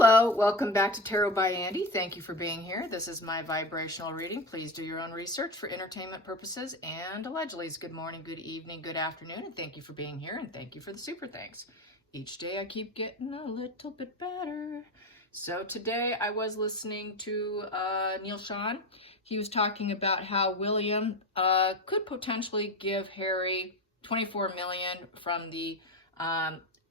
Hello, welcome back to Tarot by Andy. Thank you for being here. This is my vibrational reading. Please do your own research for entertainment purposes and allegedly. Good morning, good evening, good afternoon, and thank you for being here and thank you for the super thanks. Each day I keep getting a little bit better. So today I was listening to Neil Sean. He was talking about how William could potentially give Harry $24 million from the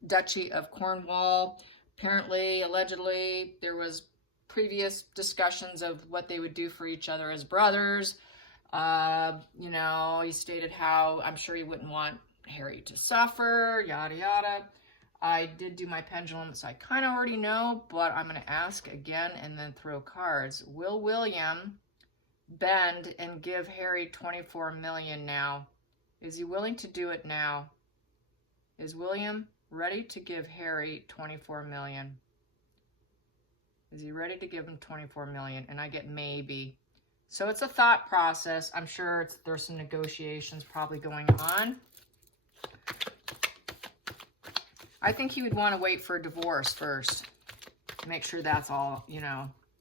Duchy of Cornwall. Apparently, allegedly, there was previous discussions of what they would do for each other as brothers. He stated how I'm sure he wouldn't want Harry to suffer, yada, yada. I did do my pendulum, so I kind of already know, but I'm going to ask again and then throw cards. Will William bend and give Harry $24 million now? Is he willing to do it now? Is William ready to give Harry $24 million? Is he ready to give him $24 million? And I get maybe. So it's a thought process. I'm sure there's some negotiations probably going on. I think he would want to wait for a divorce first. Make sure that's all,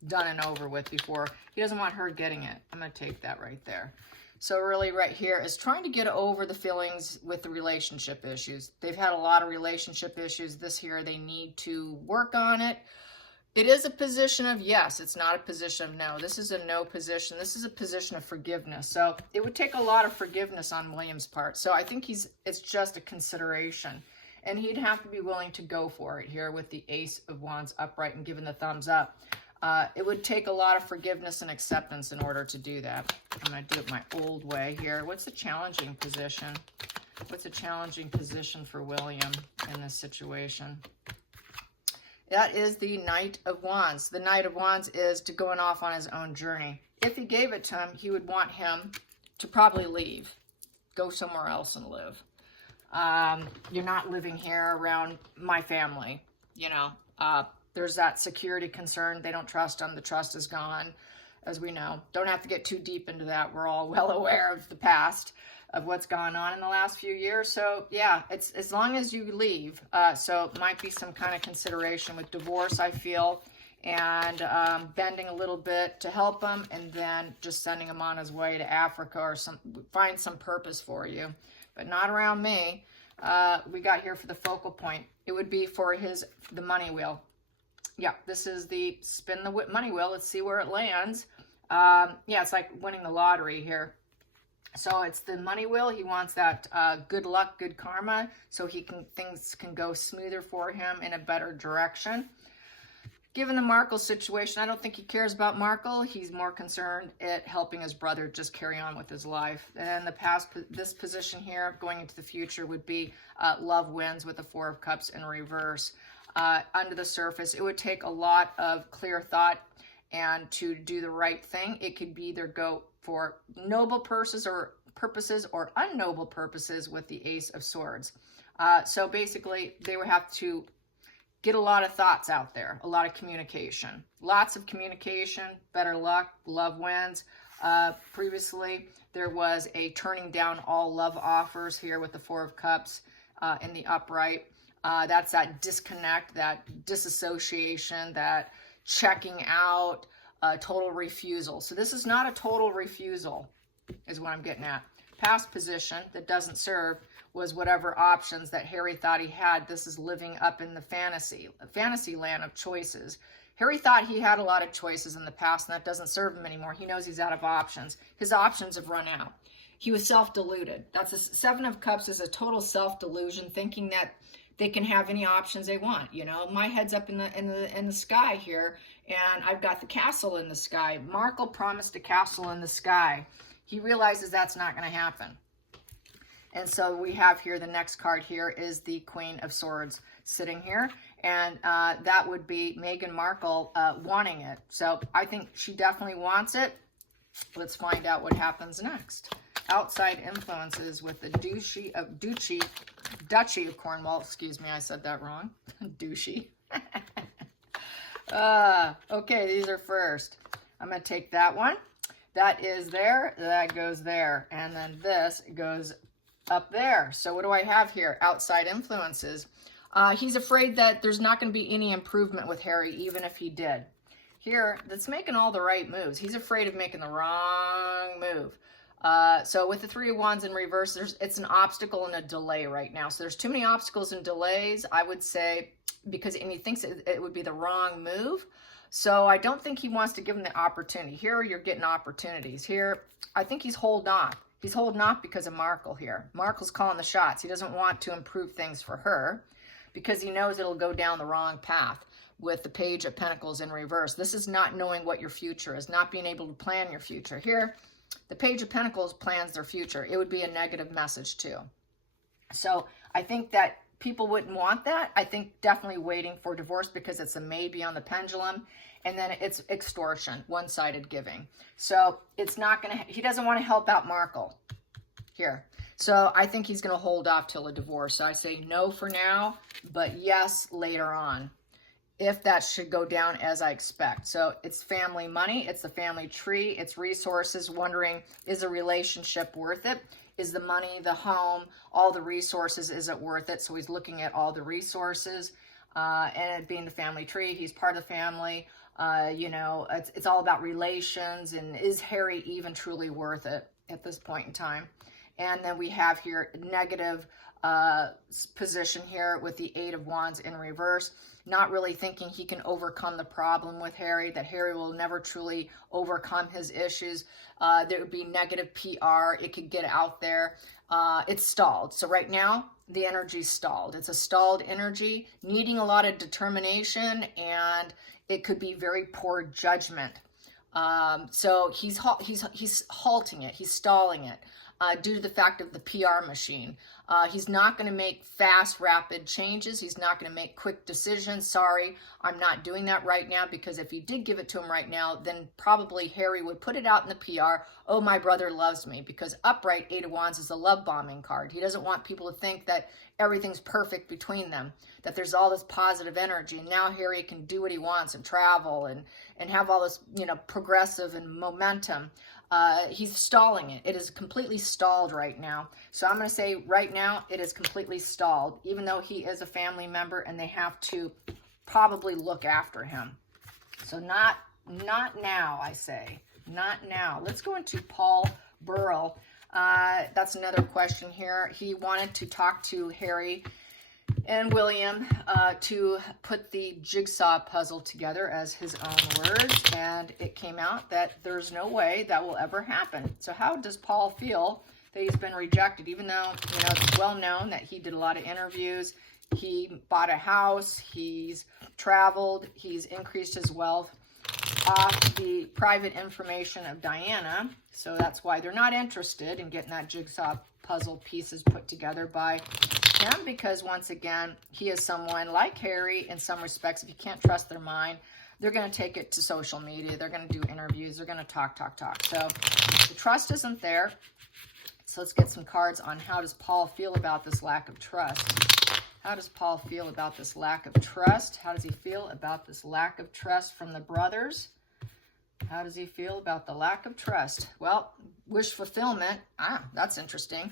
done and over with before. He doesn't want her getting it. I'm going to take that right there. So really right here is trying to get over the feelings with the relationship issues. They've had a lot of relationship issues this year. They need to work on it. It is a position of yes. It's not a position of no. This is a no position. This is a position of forgiveness. So it would take a lot of forgiveness on William's part. So I think it's just a consideration. And he'd have to be willing to go for it here with the Ace of Wands upright and giving the thumbs up. It would take a lot of forgiveness and acceptance in order to do that. I'm going to do it my old way here. What's a challenging position? What's a challenging position for William in this situation? That is the Knight of Wands. The Knight of Wands is to going off on his own journey. If he gave it to him, he would want him to probably leave. Go somewhere else and live. You're not living here around my family, There's that security concern. They don't trust him. The trust is gone, as we know. Don't have to get too deep into that. We're all well aware of the past, of what's gone on in the last few years. So, yeah, it's as long as you leave. So it might be some kind of consideration with divorce, I feel, and bending a little bit to help him, and then just sending him on his way to Africa or find some purpose for you. But not around me. We got here for the focal point. It would be for the money wheel. Yeah, this is the spin the money wheel. Let's see where it lands. It's like winning the lottery here. So it's the money wheel. He wants that good luck, good karma, so things can go smoother for him in a better direction. Given the Markle situation, I don't think he cares about Markle. He's more concerned at helping his brother just carry on with his life. And this position here, going into the future, would be love wins with the Four of Cups in reverse. Under the surface, it would take a lot of clear thought and to do the right thing. It could be either go for noble purposes or unnoble purposes with the Ace of Swords. So basically, they would have to get a lot of thoughts out there, a lot of communication. Lots of communication, better luck, love wins. Previously, there was a turning down all love offers here with the Four of Cups in the upright. That's that disconnect, that disassociation, that checking out, total refusal. So this is not a total refusal, is what I'm getting at. Past position that doesn't serve was whatever options that Harry thought he had. This is living up in the fantasy land of choices. Harry thought he had a lot of choices in the past, and that doesn't serve him anymore. He knows he's out of options. His options have run out. He was self-deluded. That's a Seven of Cups is a total self-delusion, thinking that they can have any options they want. My head's up in the sky here, and I've got the castle in the sky. Markle promised a castle in the sky. He realizes that's not going to happen. And so we have here, the next card here is the Queen of Swords sitting here, and that would be Meghan Markle wanting it. So I think she definitely wants it. Let's find out what happens next. Outside influences with the Duchy of Cornwall. Excuse me, I said that wrong. Douchey. Okay, these are first. I'm going to take that one. That is there. That goes there. And then this goes up there. So what do I have here? Outside influences. He's afraid that there's not going to be any improvement with Harry, even if he did. Here, that's making all the right moves. He's afraid of making the wrong move. So with the Three of Wands in reverse, it's an obstacle and a delay right now. So there's too many obstacles and delays, I would say, and he thinks it would be the wrong move. So I don't think he wants to give him the opportunity. Here, you're getting opportunities. Here, I think he's holding off. He's holding off because of Markle here. Markle's calling the shots. He doesn't want to improve things for her because he knows it'll go down the wrong path with the Page of Pentacles in reverse. This is not knowing what your future is, not being able to plan your future. Here, the Page of Pentacles plans their future. It would be a negative message too. So I think that people wouldn't want that. I think definitely waiting for divorce because it's a maybe on the pendulum. And then it's extortion, one-sided giving. So it's not going to, he doesn't want to help out Markle here. So I think he's going to hold off till a divorce. So I say no for now, but yes later on, if that should go down as I expect. So it's family money, it's the family tree, it's resources, wondering, is a relationship worth it? Is the money, the home, all the resources, is it worth it? So he's looking at all the resources, and it being the family tree, he's part of the family. You know, it's all about relations, and is Harry even truly worth it at this point in time? And then we have here negative position here with the Eight of Wands in reverse, not really thinking he can overcome the problem with Harry, that Harry will never truly overcome his issues. There would be negative PR. It could get out there. It's stalled. So right now, the energy's stalled. It's a stalled energy, needing a lot of determination, and it could be very poor judgment. So he's halting it. He's stalling it. Due to the fact of the PR machine. He's not going to make fast, rapid changes. He's not going to make quick decisions. Sorry, I'm not doing that right now, because if you did give it to him right now, then probably Harry would put it out in the PR, oh, my brother loves me, because upright Eight of Wands is a love bombing card. He doesn't want people to think that everything's perfect between them, that there's all this positive energy. And now Harry can do what he wants and travel and have all this, you know, progressive and momentum. He's stalling it. It is completely stalled right now. So I'm going to say right now it is completely stalled, even though he is a family member and they have to probably look after him. So not now, I say. Not now. Let's go into Paul Burrell. That's another question here. He wanted to talk to Harry and William to put the jigsaw puzzle together, as his own words, and it came out that there's no way that will ever happen. So how does Paul feel that he's been rejected, even though, you know, it's well known that he did a lot of interviews, he bought a house, he's traveled, he's increased his wealth off the private information of Diana. So that's why they're not interested in getting that jigsaw puzzle pieces put together by him, because once again, he is someone like Harry in some respects. If you can't trust their mind, they're going to take it to social media. They're going to do interviews. They're going to talk. So the trust isn't there. So let's get some cards on how does Paul feel about this lack of trust. How does Paul feel about this lack of trust? How does he feel about this lack of trust from the brothers? How does he feel about the lack of trust? Well, wish fulfillment. That's interesting.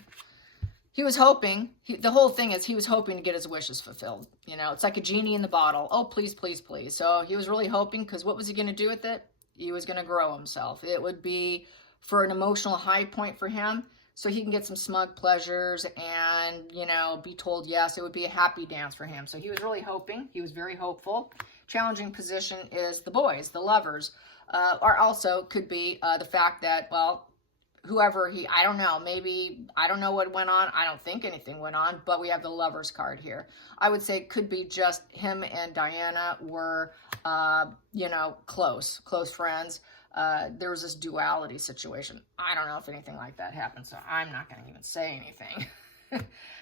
He was hoping, the whole thing is he was hoping to get his wishes fulfilled. You know, it's like a genie in the bottle. Oh, please, please, please. So he was really hoping, because what was he going to do with it? He was going to grow himself. It would be for an emotional high point for him, so he can get some smug pleasures and, you know, be told yes. It would be a happy dance for him. So he was really hoping. He was very hopeful. Challenging position is the boys, the lovers, or also could be the fact that, well, whoever I don't know, maybe, I don't know what went on. I don't think anything went on, but we have the Lovers card here. I would say it could be just him and Diana were, you know, close friends. There was this duality situation. I don't know if anything like that happened, so I'm not going to even say anything.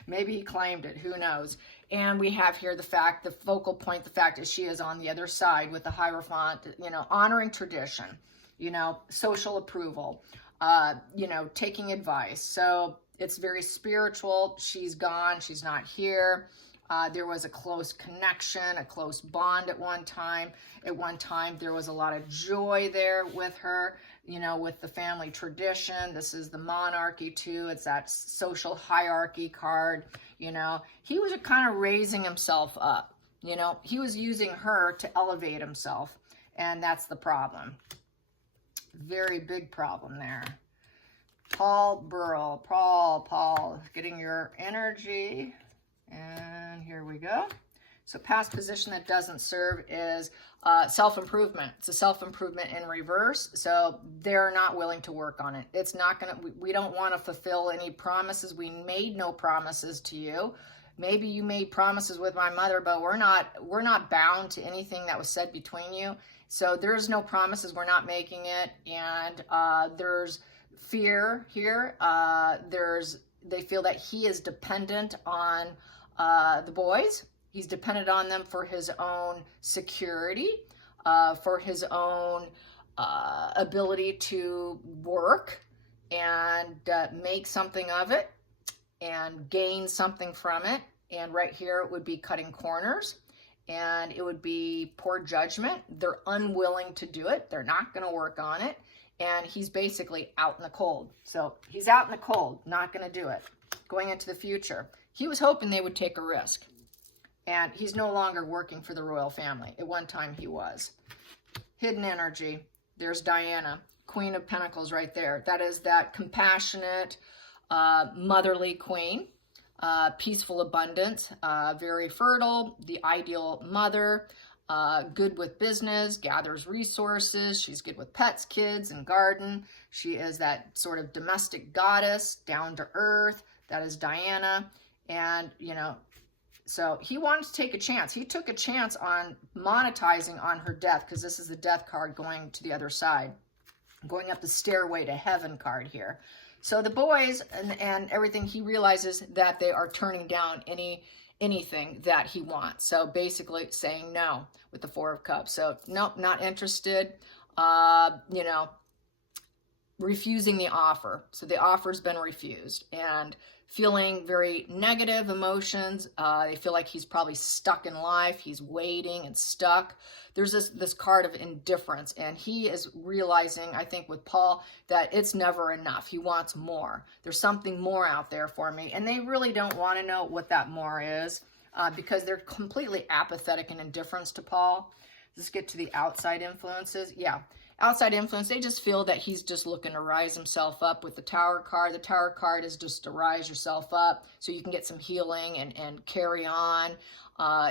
Maybe he claimed it, who knows. And we have here the fact, the focal point, the fact is she is on the other side with the Hierophant, you know, honoring tradition, you know, social approval, you know, taking advice. So it's very spiritual. She's gone. She's not here. There was a close connection, a close bond at one time. At one time, there was a lot of joy there with her, you know, with the family tradition. This is the monarchy too. It's that social hierarchy card. you know. He was kind of raising himself up, you know. He was using her to elevate himself, and that's the problem. Very big problem there. Paul Burrell, Paul, getting your energy, and here we go. So past position that doesn't serve is self-improvement. It's a self-improvement in reverse. So they're not willing to work on it. It's not going to, we don't want to fulfill any promises. We made no promises to you. Maybe you made promises with my mother, but we're not bound to anything that was said between you. So there's no promises. We're not making it. And there's fear here. They feel that he is dependent on the boys. He's dependent on them for his own security, for his own ability to work and make something of it and gain something from it. And right here, it would be cutting corners, and it would be poor judgment. They're unwilling to do it. They're not going to work on it. And he's basically out in the cold. So he's out in the cold, not going to do it. Going into the future, he was hoping they would take a risk. And he's no longer working for the royal family. At one time he was. Hidden energy. There's Diana, Queen of Pentacles right there. That is that compassionate, motherly queen. Peaceful abundance, very fertile, the ideal mother, good with business, gathers resources. She's good with pets, kids, and garden. She is that sort of domestic goddess, down to earth. That is Diana. And, you know, so he wanted to take a chance. He took a chance on monetizing on her death, because this is the death card going to the other side, going up the stairway to heaven card here. So the boys and everything, he realizes that they are turning down anything that he wants. So basically saying no with the Four of Cups. So nope, not interested. You know, refusing the offer. So the offer's been refused, and feeling very negative emotions. They feel like he's probably stuck in life. He's waiting and stuck. There's this card of indifference, and he is realizing, I think with Paul, that it's never enough. He wants more. There's something more out there for me, and they really don't want to know what that more is, because they're completely apathetic and indifferent to Paul. Let's get to the outside influences. Yeah. Outside influence, they just feel that he's just looking to rise himself up with the Tower card. The Tower card is just to rise yourself up so you can get some healing and carry on,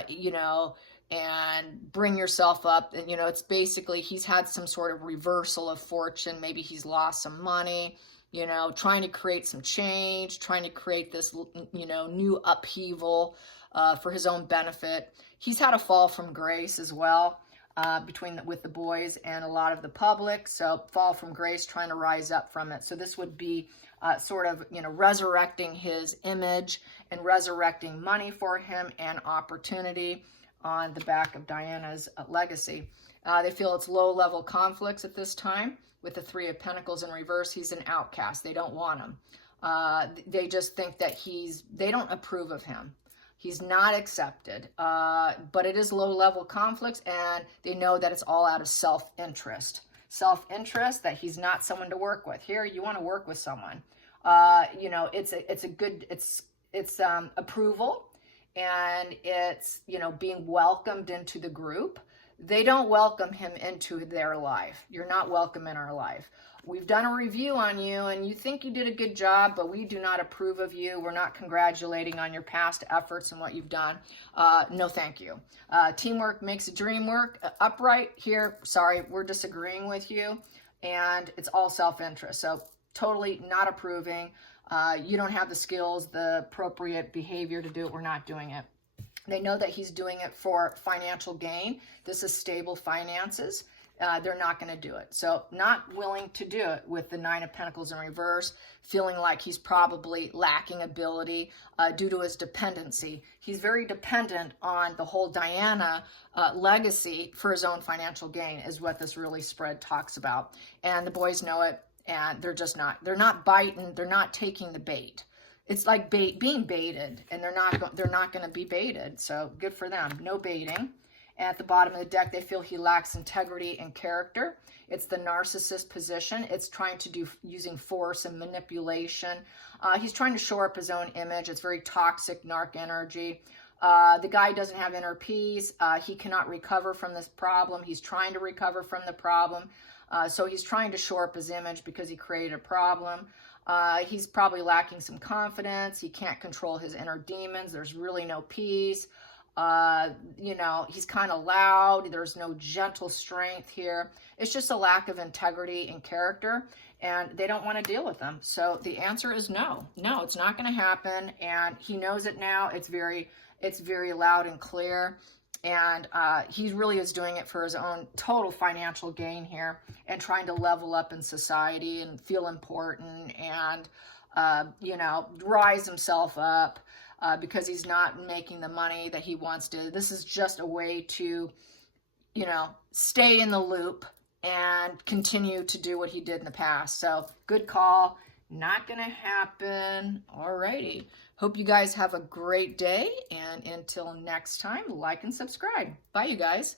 you know, and bring yourself up. And, you know, it's basically he's had some sort of reversal of fortune. Maybe he's lost some money, you know, trying to create some change, trying to create this, you know, new upheaval for his own benefit. He's had a fall from grace as well. With the boys and a lot of the public. So fall from grace, trying to rise up from it. So this would be sort of, you know, resurrecting his image and resurrecting money for him and opportunity on the back of Diana's legacy. They feel it's low-level conflicts at this time. With the Three of Pentacles in reverse, he's an outcast. They don't want him. They just think that they don't approve of him. He's not accepted, but it is low-level conflicts, and they know that it's all out of self-interest. Self-interest, that he's not someone to work with. Here, you want to work with someone. You know, it's approval, and it's, you know, being welcomed into the group. They don't welcome him into their life. You're not welcome in our life. We've done a review on you, and you think you did a good job, but we do not approve of you. We're not congratulating on your past efforts and what you've done. No, thank you. Teamwork makes a dream work. Upright here, sorry, we're disagreeing with you, and it's all self-interest. So totally not approving. You don't have the skills, the appropriate behavior to do it. We're not doing it. They know that he's doing it for financial gain. This is stable finances. They're not going to do it. So not willing to do it with the Nine of Pentacles in reverse, feeling like he's probably lacking ability due to his dependency. He's very dependent on the whole Diana legacy for his own financial gain, is what this really spread talks about. And the boys know it, and they're not biting, they're not taking the bait. It's like being baited, and they're not going to be baited. So good for them. No baiting. At the bottom of the deck, they feel he lacks integrity and character. It's the narcissist position. It's trying to do using force and manipulation. He's trying to shore up his own image. It's very toxic, narc energy. The guy doesn't have inner peace. He cannot recover from this problem. He's trying to recover from the problem. So he's trying to shore up his image because he created a problem. He's probably lacking some confidence. He can't control his inner demons. There's really no peace. You know, he's kind of loud. There's no gentle strength here. It's just a lack of integrity and character, and they don't want to deal with them. So the answer is no. No, it's not going to happen, and he knows it now. It's very loud and clear, and he really is doing it for his own total financial gain here and trying to level up in society and feel important and, you know, rise himself up. Because he's not making the money that he wants to. This is just a way to, you know, stay in the loop and continue to do what he did in the past. So good call. Not going to happen. Alrighty. Hope you guys have a great day. And until next time, like and subscribe. Bye, you guys.